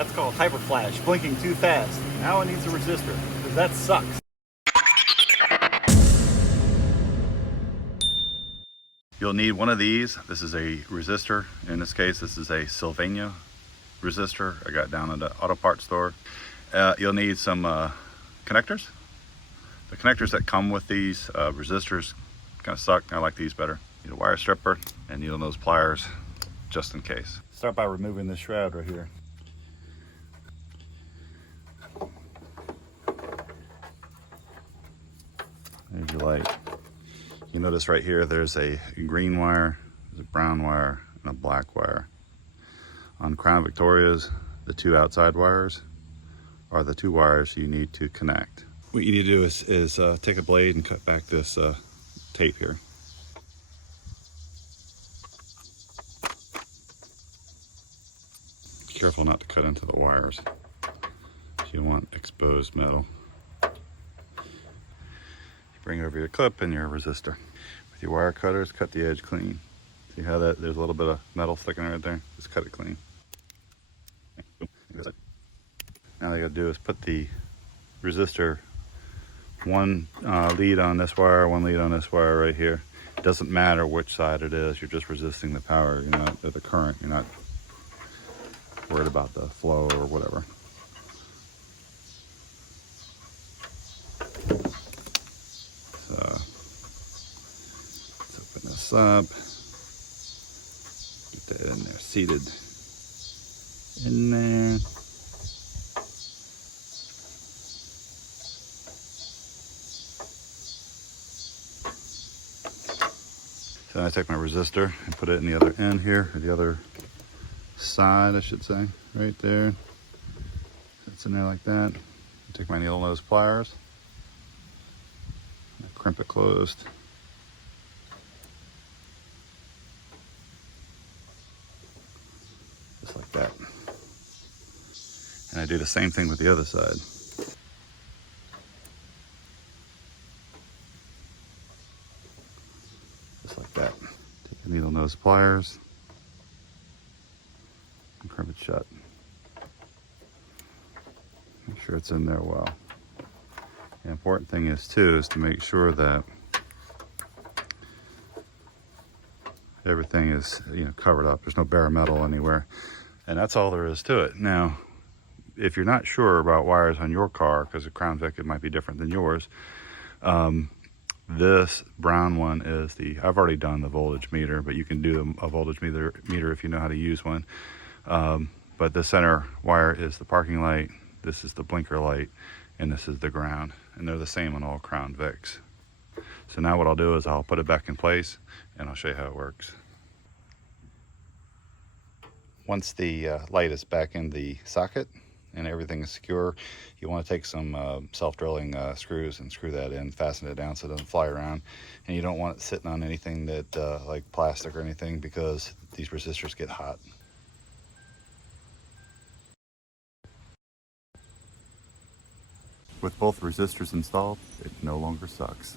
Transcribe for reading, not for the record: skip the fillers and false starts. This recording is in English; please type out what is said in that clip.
That's called hyper flash, blinking too fast. Now it needs a resistor, because that sucks. You'll need one of these. This is a resistor. In this case, this is a Sylvania resistor I got down at the auto parts store. You'll need some connectors. The connectors that come with these resistors kind of suck. I like these better. You need a wire stripper and needle nose pliers just in case. Start by removing this shroud right here. There's your light. You notice right here there's a green wire, there's a brown wire, and a black wire. On Crown Victorias, the two outside wires are the two wires you need to connect. What you need to do is take a blade and cut back this tape here. Be careful not to cut into the wires. You want exposed metal. Bring over your clip and your resistor. With your wire cutters, cut the edge clean. See how there's a little bit of metal sticking right there? Just cut it clean. Now all you gotta do is put the resistor, one lead on this wire, one lead on this wire right here. It doesn't matter which side it is, you're just resisting the power, the current. You're not worried about the flow or whatever. Let's open this up. Get that in there, seated in there. So I take my resistor and put it in the other end here, or the other side, I should say, right there. It's in there like that. Take my needle nose pliers, crimp it closed. Just like that. And I do the same thing with the other side. Just like that. Take the needle nose pliers and crimp it shut. Make sure it's in there well. The important thing is to make sure that everything is covered up. There's no bare metal anywhere, and that's all there is to it. Now, if you're not sure about wires on your car, because a Crown Vic, it might be different than yours, this brown one is I've already done the voltage meter, but you can do a voltage meter if you know how to use one. But the center wire is the parking light, this is the blinker light, and this is the ground, and they're the same on all Crown Vics. So now what I'll do is I'll put it back in place and I'll show you how it works. Once the light is back in the socket and everything is secure, you want to take some self-drilling screws and screw that in, fasten it down so it doesn't fly around. And you don't want it sitting on anything that like plastic or anything, because these resistors get hot. With both resistors installed, it no longer sucks.